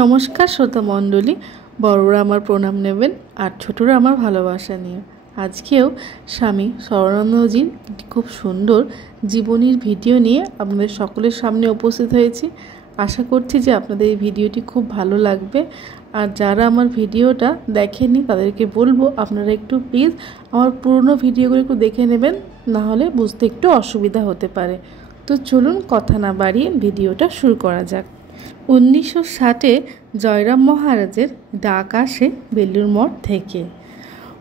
নমস্কার শ্রোতা মণ্ডলী, বড়রা আমার প্রণাম নেবেন আর ছোটরা আমার ভালোবাসা নিয়ে। আজকেও স্বামী শরণানন্দজির একটি খুব সুন্দর জীবনীর ভিডিও নিয়ে আপনাদের সকলের সামনে উপস্থিত হয়েছি। আশা করছি যে আপনাদের এই ভিডিওটি খুব ভালো লাগবে। আর যারা আমার ভিডিওটা দেখেননি তাদেরকে বলবো আপনারা একটু প্লিজ আমার পুরনো ভিডিওগুলো একটু দেখে নেবেন, নাহলে বুঝতে একটু অসুবিধা হতে পারে। তো চলুন কথা না বাড়িয়ে ভিডিওটা শুরু করা যাক। 1960-এ জয়রাম মহারাজের ডাক আসে বেলুড় মঠ থেকে।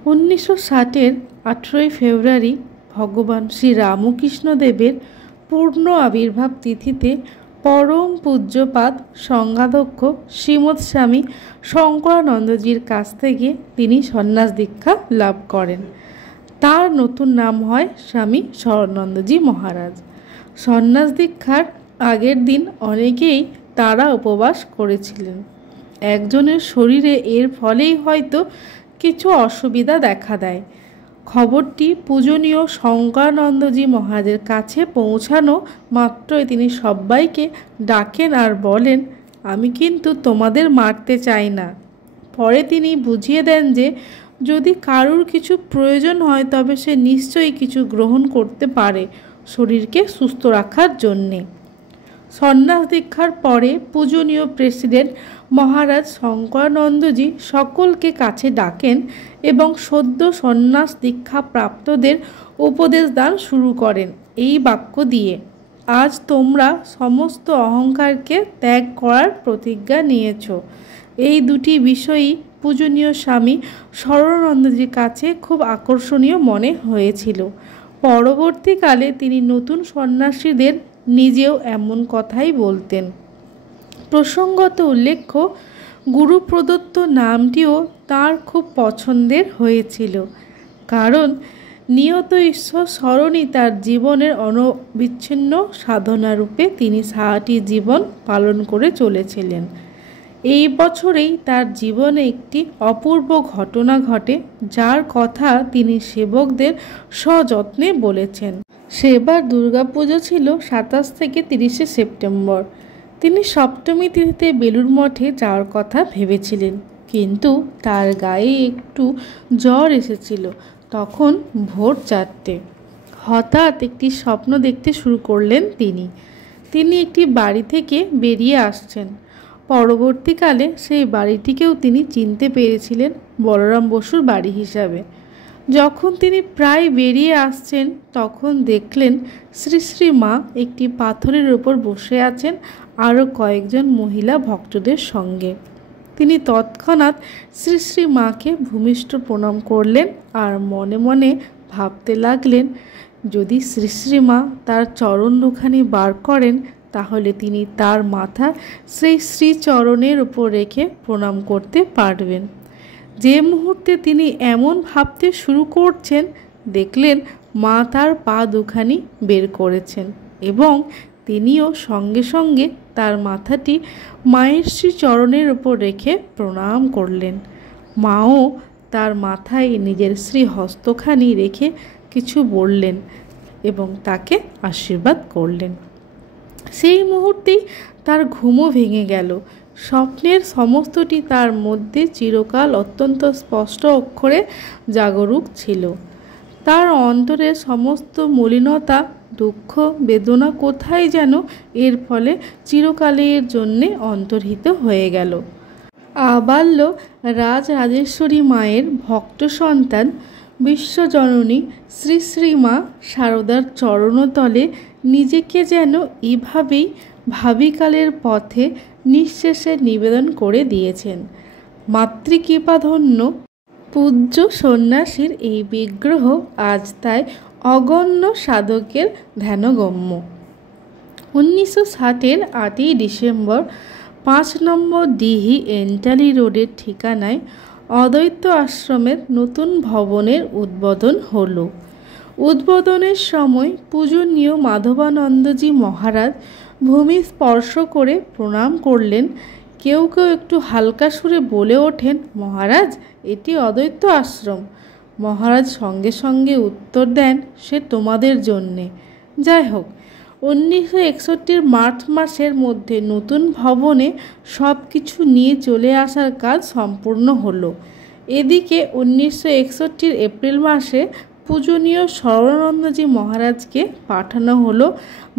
1960-এর 18ই ফেব্রুয়ারি ভগবান শ্রী রামকৃষ্ণদেবের পূর্ণ আবির্ভাব তিথিতে পরম পূজ্যপাদ সংঘাধ্যক্ষ শ্রীমৎ স্বামী শঙ্করানন্দজির কাছ থেকে তিনি সন্ন্যাস দীক্ষা লাভ করেন। তার নতুন নাম হয় স্বামী শরণানন্দজি মহারাজ। সন্ন্যাস দীক্ষার আগের দিন অনেকেই তারা উপবাস করেছিলেন। একজনের শরীরে এর ফলেই হয়তো কিছু অসুবিধা দেখা দেয়। খবরটি পূজনীয় শঙ্করানন্দজি মহারাজের কাছে পৌঁছানো মাত্রই তিনি সবাইকে ডাকেন আর বলেন, আমি কিন্তু তোমাদের মারতে চাই না। পরে তিনি বুঝিয়ে দেন যে যদি কারুর কিছু প্রয়োজন হয় তবে সে নিশ্চয়ই কিছু গ্রহণ করতে পারে শরীরকে সুস্থ রাখার জন্যে। সন্ন্যাস দীক্ষার পরে পূজনীয় প্রেসিডেন্ট মহারাজ শঙ্করানন্দজি সকলকে কাছে ডাকেন এবং সদ্য সন্ন্যাস দীক্ষা প্রাপ্তদের উপদেশ দান শুরু করেন এই বাক্য দিয়ে, আজ তোমরা সমস্ত অহংকারকে ত্যাগ করার প্রতিজ্ঞা নিয়েছ। এই দুটি বিষয়ই পূজনীয় স্বামী শরণানন্দজির কাছে খুব আকর্ষণীয় মনে হয়েছিল। পরবর্তীকালে তিনি নতুন সন্ন্যাসীদের নিজেও এমন কথাই বলতেন। প্রসঙ্গত উল্লেখ্য, গুরু প্রদত্ত নামটিও তার খুব পছন্দের হয়েছিল, কারণ নিয়ত ঈশ্বর স্মরণই তার জীবনের অনবিচ্ছিন্ন সাধনারূপে তিনি সারাটি জীবন পালন করে চলেছিলেন। এই বছরেই তার জীবনে একটি অপূর্ব ঘটনা ঘটে, যার কথা তিনি সেবকদের সযত্নে বলেছেন। সেবার দুর্গাপুজো ছিল 27 থেকে 30 সেপ্টেম্বর। তিনি সপ্তমী তিথিতে বেলুড় মঠে যাওয়ার কথা ভেবেছিলেন, কিন্তু তার গায়ে একটু জ্বর এসেছিল। তখন ভোর 4টে। হঠাৎ একটি স্বপ্ন দেখতে শুরু করলেন তিনি একটি বাড়ি থেকে বেরিয়ে আসছেন। পরবর্তীকালে সেই বাড়িটিকেও তিনি চিনতে পেরেছিলেন বলরাম বসুর বাড়ি হিসাবে। যখন তিনি প্রায় বেরিয়ে আসছেন তখন দেখলেন শ্রী শ্রী মা একটি পাথরের ওপর বসে আছেন আরও কয়েকজন মহিলা ভক্তদের সঙ্গে। তিনি তৎক্ষণাৎ শ্রী শ্রী মাকে ভূমিষ্ঠ প্রণাম করলেন আর মনে মনে ভাবতে লাগলেন, যদি শ্রী শ্রী মা তার চরণ দুখানি বার করেন তাহলে তিনি তার মাথা সেই শ্রীচরণের উপর রেখে প্রণাম করতে পারবেন। যে মুহূর্তে তিনি এমন ভাবতে শুরু করছেন, দেখলেন মা তার পা দুখানি বের করেছেন এবং তিনিও সঙ্গে সঙ্গে তার মাথাটি মায়ের শ্রীচরণের উপর রেখে প্রণাম করলেন। মাও তার মাথায় নিজের শ্রীহস্তখানি রেখে কিছু বললেন এবং তাকে আশীর্বাদ করলেন। সেই মুহূর্তেই তার ঘুমও ভেঙে গেল। স্বপ্নের সমস্তটি তার মধ্যে চিরকাল অত্যন্ত স্পষ্ট অক্ষরে জাগরুক ছিল। তার অন্তরের সমস্ত মলিনতা, দুঃখ, বেদনা কোথায় যেন এর ফলে চিরকালের জন্যে অন্তর্হিত হয়ে গেল। আবাল্য রাজরাজেশ্বরী মায়ের ভক্ত সন্তান বিশ্বজননী শ্রী শ্রী মা শারদার চরণতলে নিজেকে যেন এইভাবেই ভাবিকালের পথে নিঃশেষে নিবেদন করে দিয়েছেন। মাতৃকৃপাধন্য পূজ্য সন্ন্যাসীর এই বিগ্রহ আজ তাই অগণ্য সাধকের ধ্যানগম্য। 1960-এর 8ই ডিসেম্বর 5 নম্বর ডিহি এন্টালি রোডের ঠিকানায় অদ্বৈত আশ্রমের নতুন ভবনের উদ্বোধন হলো। উদ্বোধনের সময় পূজনীয় মাধবানন্দজি মহারাজ ভূমি স্পর্শ করে প্রণাম করলেন। কেউ কেউ একটু হালকা সুরে বলে ওঠেন, মহারাজ এটি অদ্বৈত আশ্রম। মহারাজ সঙ্গে সঙ্গে উত্তর দেন, সে তোমাদের জন্যে। যাই হোক, 1961 মার্চ মাসের মধ্যে নতুন ভবনে সব কিছু নিয়ে চলে আসার কাজ সম্পূর্ণ হলো। এদিকে 1961 এপ্রিল মাসে পূজনীয় স্বর্ণানন্দজি মহারাজকে পাঠানো হলো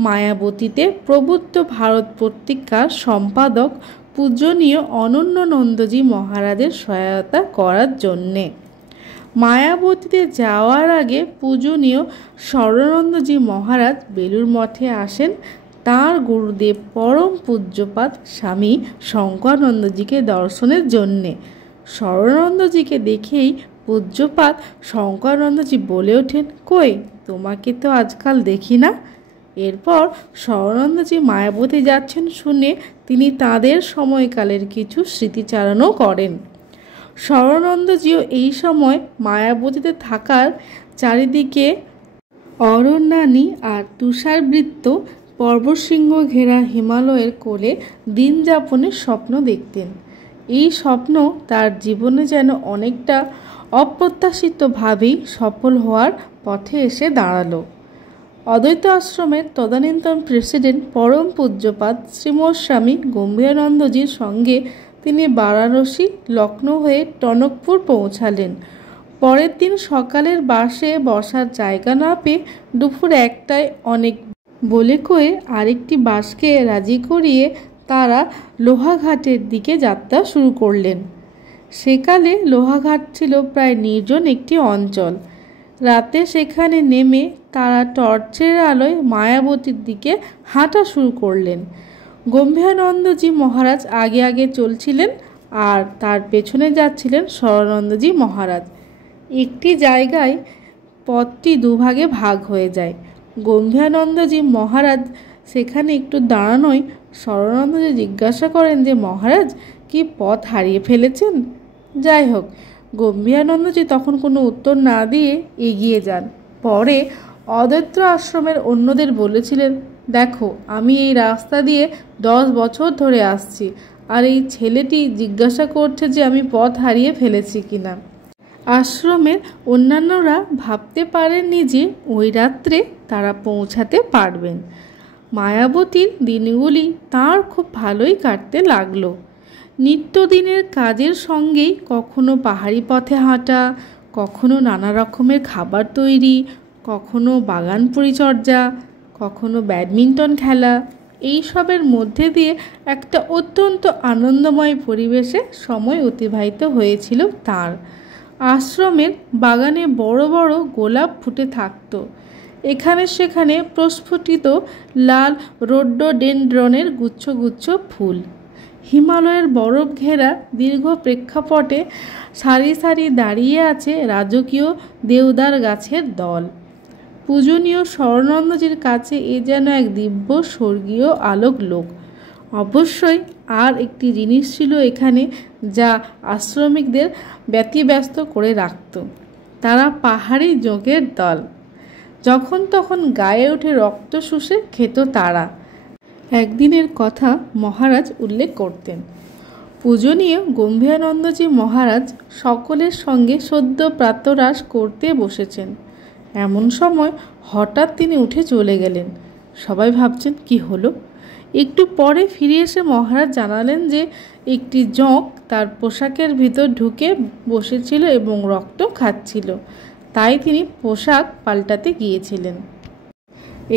মায়াবতীতে প্রবুদ্ধ ভারত পত্রিকার সম্পাদক পূজনীয় অনন্যানন্দজি মহারাজের সহায়তা করার জন্যে। মায়াবতীতে যাওয়ার আগে পূজনীয় স্বর্ণানন্দজি মহারাজ বেলুড় মঠে আসেন তাঁর গুরুদেব পরম পূজ্যপাদ স্বামী শঙ্করানন্দজিকে দর্শনের জন্যে। স্বর্ণানন্দজিকে দেখেই পূজ্যপাদ শঙ্করানন্দজি বলে ওঠেন, কই তোমাকে তো আজকাল দেখি না। এরপর স্বর্ণানন্দজি মায়াবতী যাচ্ছেন শুনে তিনি তাঁদের সময়কালের কিছু স্মৃতিচারণও করেন। স্বর্ণানন্দজিও এই সময় মায়াবতীতে থাকার চারিদিকে অরণ্যানী আর তুষারবৃত্ত পর্বতশৃঙ্গ ঘেরা হিমালয়ের কোলে দিন যাপনের স্বপ্ন দেখতেন। এই স্বপ্ন তার জীবনে যেন অনেকটা অপ্রত্যাশিতভাবেই সফল হওয়ার পথে এসে দাঁড়ালো। অদ্বৈত আশ্রমের তদানীন্তন প্রেসিডেন্ট পরম পূজ্যপাদ শ্রীমৎ স্বামী গম্ভীরানন্দজির সঙ্গে তিনি বারাণসী, লখনৌ হয়ে টনকপুর পৌঁছালেন। পরের দিন সকালের বাসে বসার জায়গা না পেয়ে দুপুর 1টায় অনেক বলে কয়ে আরেকটি বাসকে রাজি করিয়ে তারা লোহাঘাটের দিকে যাত্রা শুরু করলেন। সেকালে লোহাঘাট ছিল প্রায় নির্জন একটি অঞ্চল। রাতে সেখানে নেমে তারা টর্চের আলোয় মায়াবতীর দিকে হাঁটা শুরু করলেন। গম্ভীরানন্দজি মহারাজ আগে আগে চলছিলেন আর তার পেছনে যাচ্ছিলেন স্বর্ণানন্দজি মহারাজ। একটি জায়গায় পথটি দুভাগে ভাগ হয়ে যায়। গম্ভীরানন্দজি মহারাজ সেখানে একটু দাঁড়ানোয় স্বর্ণানন্দজি জিজ্ঞাসা করেন যে, মহারাজ কি পথ হারিয়ে ফেলেছেন? যাই হোক, গম্ভীরানন্দজি তখন কোনো উত্তর না দিয়ে এগিয়ে যান। পরে অদ্বৈত আশ্রমের অন্যদের বলেছিলেন, দেখো আমি এই রাস্তা দিয়ে 10 বছর ধরে আসছি আর এই ছেলেটি জিজ্ঞাসা করছে যে আমি পথ হারিয়ে ফেলেছি কিনা। আশ্রমের অন্যান্যরা ভাবতে পারেননি যে ওই রাত্রে তারা পৌঁছাতে পারবেন। মায়াবতীর দিনগুলি তাঁর খুব ভালোই কাটতে লাগলো। নিত্যদিনের কাজের সঙ্গেই কখনো পাহাড়ি পথে হাঁটা, কখনো নানা রকমের খাবার তৈরি, কখনো বাগান পরিচর্যা, কখনো ব্যাডমিন্টন খেলা, এইসবের মধ্যে দিয়ে একটা অত্যন্ত আনন্দময় পরিবেশে সময় অতিবাহিত হয়েছিল তাঁর। আশ্রমের বাগানে বড় বড় গোলাপ ফুটে থাকত। এখানে সেখানে প্রস্ফুটিত লাল রোডোডেনড্রনের গুচ্ছ গুচ্ছ ফুল। হিমালয়ের বরফ ঘেরা দীর্ঘ প্রেক্ষাপটে সারি সারি দাঁড়িয়ে আছে রাজকীয় দেওদার গাছের দল। পূজনীয় স্বর্ণানন্দজির কাছে এ যেন এক দিব্য স্বর্গীয় আলোক লোক। অবশ্যই আর একটি জিনিস ছিল এখানে যা আশ্রমিকদের ব্যতিব্যস্ত করে রাখত। তারা পাহাড়ি যোগের দল। যখন তখন গায়ে উঠে রক্ত শুষে খেত তারা। একদিনের কথা মহারাজ উল্লেখ করতেন। পূজনীয় গম্ভীরানন্দজি মহারাজ সকলের সঙ্গে সদ্য প্রাতরাশ করতে বসেছেন। এমন সময় হঠাৎ তিনি উঠে চলে গেলেন। সবাই ভাবছেন কি হলো। একটু পরে ফিরে এসে মহারাজ জানালেন যে একটি জোঁক তার পোশাকের ভিতর ঢুকে বসেছিল এবং রক্ত খাচ্ছিল, তাই তিনি পোশাক পাল্টাতে গিয়েছিলেন।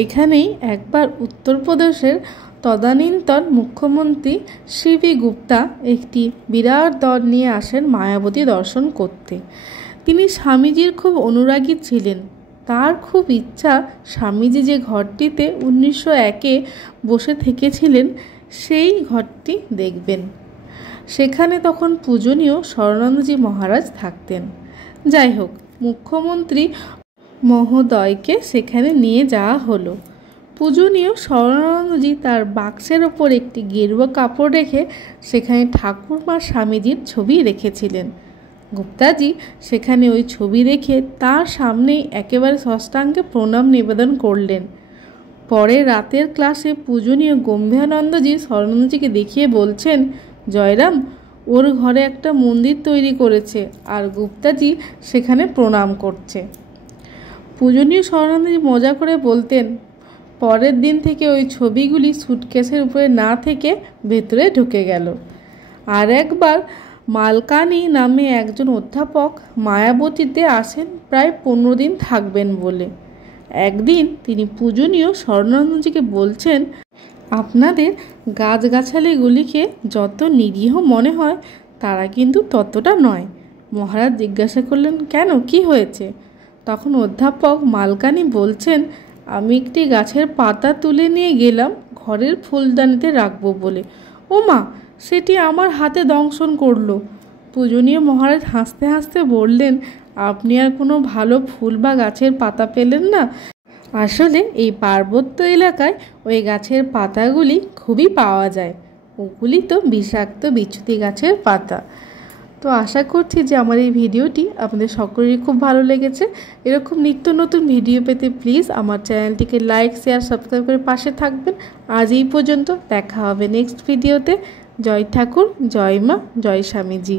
এখানেই একবার উত্তরপ্রদেশের তদানীন্তন মুখ্যমন্ত্রী সিবি গুপ্তা একটি বিরাট দল নিয়ে আসেন মায়াবতী দর্শন করতে। তিনি স্বামীজির খুব অনুরাগী ছিলেন। তার খুব ইচ্ছা স্বামীজি যে ঘরটিতে 1901-এ বসে থেকেছিলেন সেই ঘরটি দেখবেন। সেখানে তখন পূজনীয় স্বর্ণানন্দজি মহারাজ থাকতেন। যাই হোক, মুখ্যমন্ত্রী মহোদয়কে সেখানে নিয়ে যাওয়া হলো। পূজনীয় স্বর্ণানন্দজি তার বাক্সের ওপর একটি গেরুয়া কাপড় রেখে সেখানে ঠাকুরমা স্বামীজির ছবি রেখেছিলেন। গুপ্তাজি সেখানে ওই ছবি রেখে তার সামনেই একেবারে ষষ্ঠাঙ্গে প্রণাম নিবেদন করলেন। পরে রাতের ক্লাসে পূজনীয় গম্ভীরানন্দজি স্বর্ণানন্দজিকে দেখিয়ে বলছেন, জয়রাম, ওর ঘরে একটা মন্দির তৈরি করেছে আর গুপ্তাজি সেখানে প্রণাম করছে। পূজনীয় স্বর্ণানন্দজি মজা করে বলতেন, পরের দিন থেকে ওই ছবিগুলি সুটকেসের উপরে না থেকে ভেতরে ঢুকে গেল। আর একবার মালকানি নামে একজন অধ্যাপক মায়াবতীতে আসেন প্রায় 15 দিন থাকবেন বলে। একদিন তিনি পূজনীয় স্বর্ণানন্দজিকে বলছেন, আপনাদের গাছগাছালিগুলিকে যত নিরীহ মনে হয় তারা কিন্তু ততটা নয়। মহারাজ জিজ্ঞাসা করলেন, কেন, কি হয়েছে? তখন অধ্যাপক মালকানি বলছেন, আমি একটি গাছের পাতা তুলে নিয়ে গেলাম ঘরের ফুলদানিতে রাখবো বলে, ও মা, সেটি আমার হাতে দংশন করলো। পূজনীয় মহারাজ হাসতে হাসতে বললেন, আপনি আর কোনো ভালো ফুল বা গাছের পাতা পেলেন না। আসলে এই পার্বত্য এলাকায় ওই গাছের পাতাগুলি খুবই পাওয়া যায়, ওগুলি তো বিষাক্ত বিচ্যুতি গাছের পাতা। তো আশা করছি যে আমার এই ভিডিওটি আপনাদের সকলেরই খুব ভালো লেগেছে। এরকম নিত্য নতুন ভিডিও পেতে প্লিজ আমার চ্যানেলটিকে লাইক, শেয়ার, সাবস্ক্রাইব করে পাশে থাকবেন। আজ এই পর্যন্ত, দেখা হবে নেক্সট ভিডিওতে। জয় ঠাকুর, জয় মা, জয় স্বামীজি।